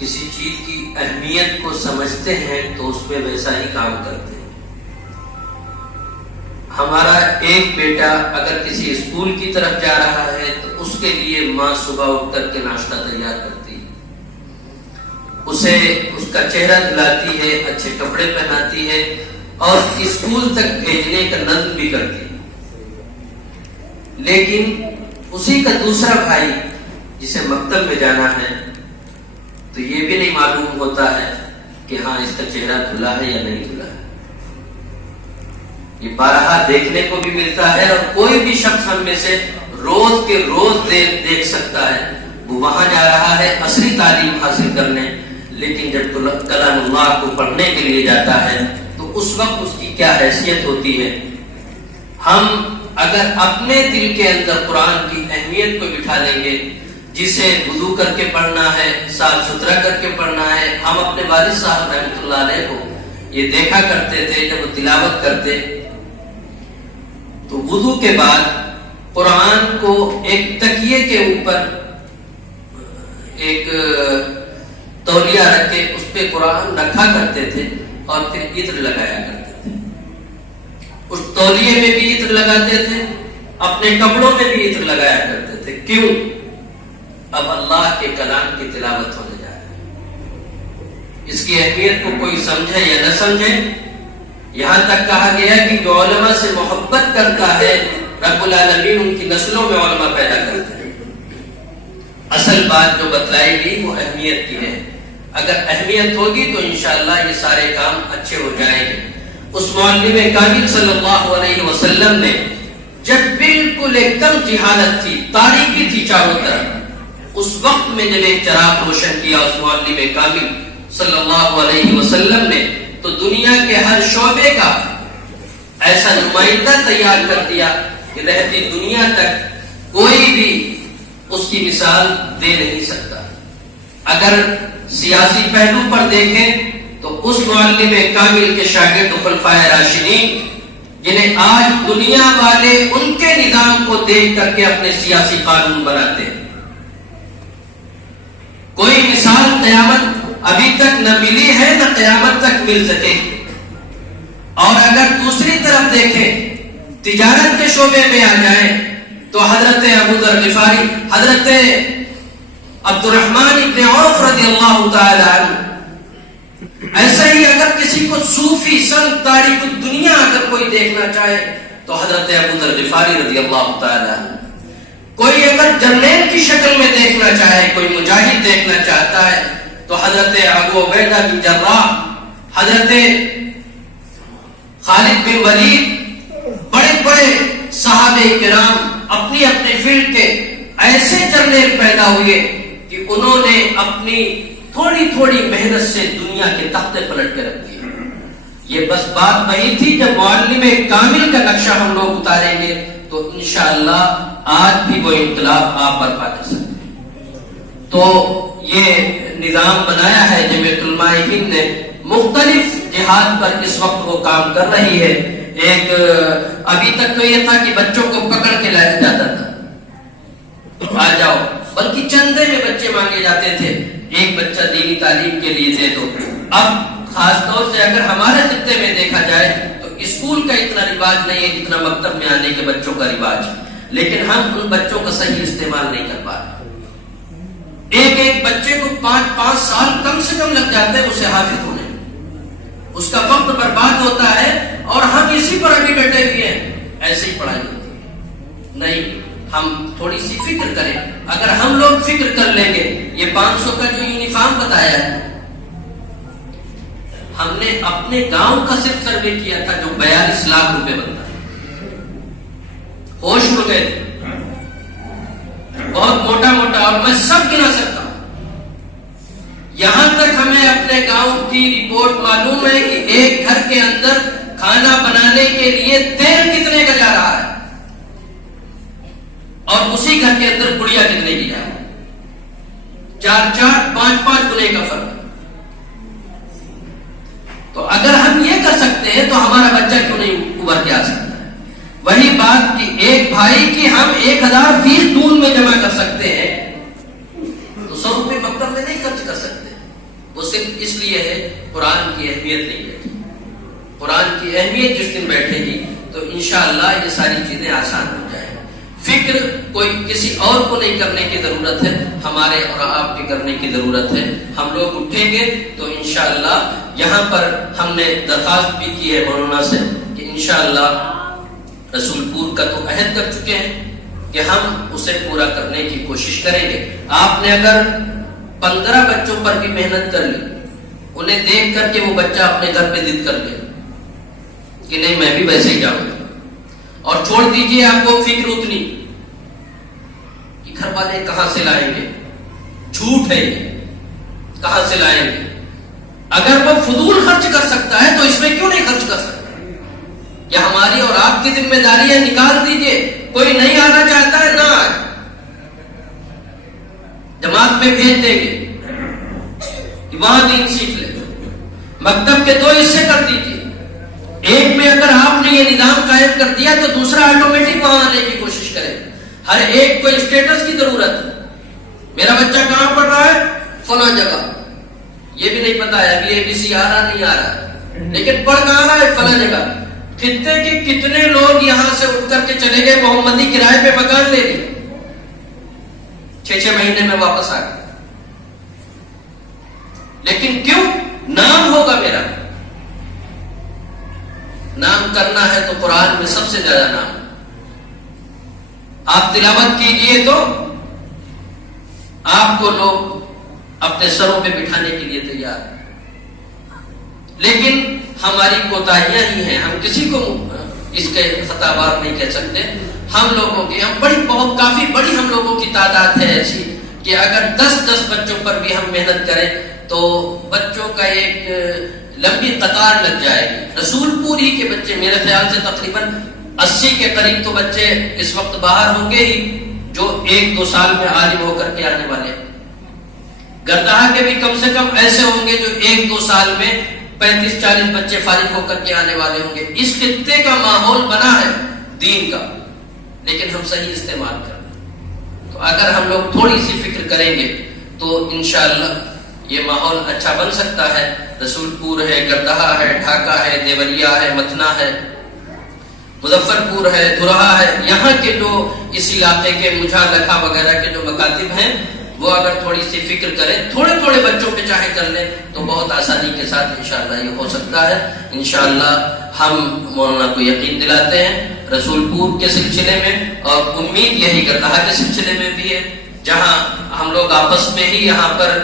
کسی چیز کی اہمیت کو سمجھتے ہیں تو اس میں ویسا ہی کام کرتے ہیں۔ ہمارا ایک بیٹا اگر کسی اسکول کی طرف جا رہا ہے تو اس کے لیے ماں صبح اٹھ کر کے ناشتہ تیار کرتی ہے، اسے اس کا چہرہ دھلاتی ہے، اچھے کپڑے پہناتی ہے اور اسکول تک بھیجنے کا نظم بھی کرتی ہے۔ لیکن اسی کا دوسرا بھائی جسے مکتب میں جانا ہے تو یہ بھی نہیں معلوم ہوتا ہے کہ ہاں اس کا چہرہ دھلا ہے یا نہیں دھلا ہے۔ یہ بارہا دیکھنے کو بھی ملتا ہے، اور کوئی بھی شخص ہم میں سے روز کے روز دیکھ سکتا ہے وہ وہاں جا رہا ہے عصری تعلیم حاصل کرنے، لیکن جب کلام اللہ کو پڑھنے کے لیے جاتا ہے تو اس وقت اس کی کیا حیثیت ہوتی ہے۔ ہم اگر اپنے دل کے اندر قرآن کی اہمیت کو بٹھا دیں گے، جسے وضو کر کے پڑھنا ہے، صاف ستھرا کر کے پڑھنا ہے۔ ہم اپنے والد صاحب رحمۃ اللہ علیہ کو یہ دیکھا کرتے تھے جب وہ تلاوت کرتے تو وضو کے بعد قرآن کو ایک تکیے کے اوپر ایک تولیہ رکھ کے اس پہ قرآن رکھا کرتے تھے اور پھر عطر لگایا کرتے تھے۔ اس تولیے میں بھی عطر لگاتے تھے، اپنے کپڑوں میں بھی عطر لگایا کرتے تھے۔ کیوں؟ اب اللہ کے کلام کی تلاوت ہونے جا رہی ہے، اس کی اہمیت کو کوئی سمجھے یا نہ سمجھے۔ یہاں تک کہا گیا کہ جو علماء سے محبت کرتا ہے رب العالمین ان کی نسلوں میں علماء پیدا کرتا ہے۔ اصل بات جو بتلائی گئی وہ اہمیت کی ہے، اگر اہمیت ہوگی تو انشاءاللہ یہ سارے کام اچھے ہو جائیں گے۔ اس معلم کامل صلی اللہ علیہ وسلم نے جب بالکل ایک دم جہالت تھی، تاریکی تھی چاروں طرف، اس وقت میں جب ایک چراغ روشن کیا اس معلم کامل صلی اللہ علیہ وسلم نے، تو دنیا کے ہر شعبے کا ایسا نمائندہ تیار کر دیا کہ رہتی دنیا تک کوئی بھی اس کی مثال دے نہیں سکتا۔ اگر سیاسی پہلو پر دیکھیں تو اس معلم کامل کے شاگرد خلفائے راشدین، جنہیں آج دنیا والے ان کے نظام کو دیکھ کر کے اپنے سیاسی قانون بناتے ہیں، کوئی مثال قیامت ابھی تک نہ ملی ہے نہ قیامت تک مل سکے گی۔ اور اگر دوسری طرف دیکھیں، تجارت کے شعبے میں آ جائیں تو حضرت ابو ذر غفاری، حضرت عبد الرحمن ابن عوف رضی اللہ تعالی عنہ، ایسا ہی اگر کسی کو صوفی سنت تاریخ دنیا اگر کوئی دیکھنا چاہے تو حضرت ابو ذر غفاری رضی اللہ تعالی عنہ، کوئی اگر جرنیل کی شکل میں دیکھنا چاہے، کوئی مجاہد دیکھنا چاہتا ہے تو حضرت ابو عبیدہ بن جراح، حضرت خالد بن ولید، بڑے بڑے صحابہ کرام اپنی اپنے فیلڈ کے ایسے جرنیل پیدا ہوئے کہ انہوں نے اپنی تھوڑی تھوڑی محنت سے دنیا کے تختے پلٹ کے رکھ دیے۔ یہ بس بات وہی تھی، جب معلم کامل کا نقشہ ہم لوگ اتاریں گے تو انشاءاللہ آج بھی وہ انقلاب آپ برپا کر سکتے ہیں۔ تو یہ نظام بنایا ہے جمعیت علماء ہند نے، مختلف جہاد پر اس وقت وہ کام کر رہی ہے۔ ایک ابھی تک تو یہ تھا کہ بچوں کو پکڑ کے لایا جاتا تھا، آ جاؤ، بلکہ چندے میں بچے مانگے جاتے تھے، ایک بچہ دینی تعلیم کے لیے دے دو۔ اب خاص طور سے اگر ہمارے خطے میں دیکھا جائے تو اسکول کا اتنا رواج نہیں ہے جتنا مکتب میں آنے کے بچوں کا رواج، لیکن ہم ان بچوں کا صحیح استعمال نہیں کر پا رہے۔ ایک ایک بچے کو 5 سال کم سے کم لگ جاتے ہیں اسے حافظ ہونے، اس کا وقت برباد ہوتا ہے، اور ہم اسی پر ابھی بیٹھے ہوئے ہیں، ایسے ہی پڑھائی ہوتی ہے۔ نہیں، ہم تھوڑی سی فکر کریں۔ اگر ہم لوگ فکر کر لیں گے، یہ 500 کا جو یونیفارم بتایا ہے، ہم نے اپنے گاؤں کا صرف سروے کیا تھا جو 42 لاکھ روپے بنتا ہے، ہوش اڑ گئے تھے، بہت موٹا موٹا، اور میں سب گنا سکتا ہوں۔ یہاں تک ہمیں اپنے گاؤں کی رپورٹ معلوم ہے کہ ایک گھر کے اندر کھانا بنانے کے لیے تیل کتنے کا جا رہا ہے، اور اسی گھر کے اندر گڑیا کتنے کی جا رہی ہے، 4 5 گنے کا فرق۔ تو اگر ہم یہ کر سکتے ہیں تو ہمارا بچہ کیوں نہیں ابھر کے آ سکتا ہے؟ وہی بات کہ ایک بھائی کی ہم 1000 فیس دودھ میں جمع کر سکتے ہیں تو 100 روپے مکتب میں نہیں خرچ کر سکتے۔ صرف اس لیے ہے قرآن کی اہمیت نہیں بیٹھی. قرآن کی اہمیت جس دن بیٹھے گی تو انشاءاللہ یہ ساری چیزیں آسان ہو جائیں. فکر کوئی کسی اور کو نہیں کرنے کی ضرورت ہے، ہمارے اور آپ کے کرنے کی ضرورت ہے. ہم لوگ اٹھیں گے تو انشاءاللہ یہاں پر ہم نے درخواست بھی کی ہے مولانا سے کہ انشاءاللہ رسول پور کا تو عہد کر چکے ہیں کہ ہم اسے پورا کرنے کی کوشش کریں گے. آپ نے اگر 15 بچوں پر بھی محنت کر لی، انہیں دیکھ کر کے وہ بچہ اپنے گھر پہ ضد کر لے کہ نہیں میں بھی ویسے ہی جاؤں گا، اور چھوڑ دیجئے آپ کو فکر اتنی کہ گھر والے کہاں سے لائیں گے، جھوٹ ہے کہاں سے لائیں گے. اگر وہ فضول خرچ کر سکتا ہے تو اس میں کیوں نہیں خرچ کر سکتا؟ یہ ہماری اور آپ کی ذمہ داری ہے. نکال دیجئے. کوئی نہیں آنا چاہتا ہے نہ آئے، جماعت میں بھیج دیں گے کہ وہاں دین سیکھ لے. مکتب کے 2 حصے کر دیجئے. ایک میں اگر آپ نے یہ نظام قائم کر دیا تو دوسرا آٹومیٹک وہاں آنے کی کوشش کرے. ہر ایک کو اسٹیٹس کی ضرورت ہے. میرا بچہ کہاں پڑھ رہا ہے؟ فلاں جگہ. یہ بھی نہیں پتا ہے ابھی ABC آ رہا نہیں آ رہا، لیکن پڑھ کہاں رہا ہے؟ فلاں جگہ. خطے کے کتنے لوگ یہاں سے اٹھ کر کے چلے گئے محمدی کرائے پہ مکان لے لی، 6 مہینے میں واپس آ گئے. لیکن کیوں؟ نام ہوگا میرا. نام کرنا ہے تو قرآن میں سب سے زیادہ نام. آپ تلاوت کیجئے تو آپ کو لوگ اپنے سروں پہ بٹھانے کے لیے تیار ہیں. لیکن ہماری کوتاہیاں ہی ہیں. ہم کسی کو اس کے خطابار نہیں کہہ سکتے. ہم لوگوں کی بہت کافی بڑی ہم لوگوں کی تعداد ہے ایسی کہ اگر 10 بچوں پر بھی ہم محنت کریں تو بچوں کا ایک لمبی قطار لگ جائے گی. رسول پور ہی کے بچے میرے خیال سے تقریباً 80 کے قریب تو بچے اس وقت باہر ہوں گے ہی جو 1-2 سال میں عالم ہو کر کے آنے والے. گردہا کے بھی کم سے کم ایسے ہوں گے جو 1-2 سال میں 35-40 بچے فارغ ہو کر کے آنے والے ہوں گے. اس خطے کا ماحول بنا ہے دین کا، لیکن ہم صحیح استعمال کریں. تو اگر ہم لوگ تھوڑی سی فکر کریں گے تو انشاءاللہ یہ ماحول اچھا بن سکتا ہے. رسول پور ہے، گردہا ہے، ڈھاکہ ہے، دیوریا ہے، متنا ہے، مظفر پور ہے، دھرہا ہے. یہاں کے جو اس علاقے کے مجھا لکھا وغیرہ کے جو مکاتب ہیں وہ اگر تھوڑی سی فکر کریں، تھوڑے بچوں پہ چاہے کر لیں تو بہت آسانی کے ساتھ انشاءاللہ یہ ہو سکتا ہے. انشاءاللہ ہم مولانا کو یقین دلاتے ہیں رسول پور کے سلسلے میں، اور امید یہی گردہا کے سلسلے میں بھی ہے جہاں ہم لوگ آپس میں ہی یہاں پر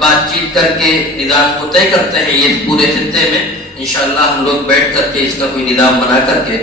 بات چیت کر کے نظام کو طے کرتے ہیں. یہ پورے خطے میں انشاءاللہ ہم لوگ بیٹھ کر کے اس کا کوئی نظام بنا کر کے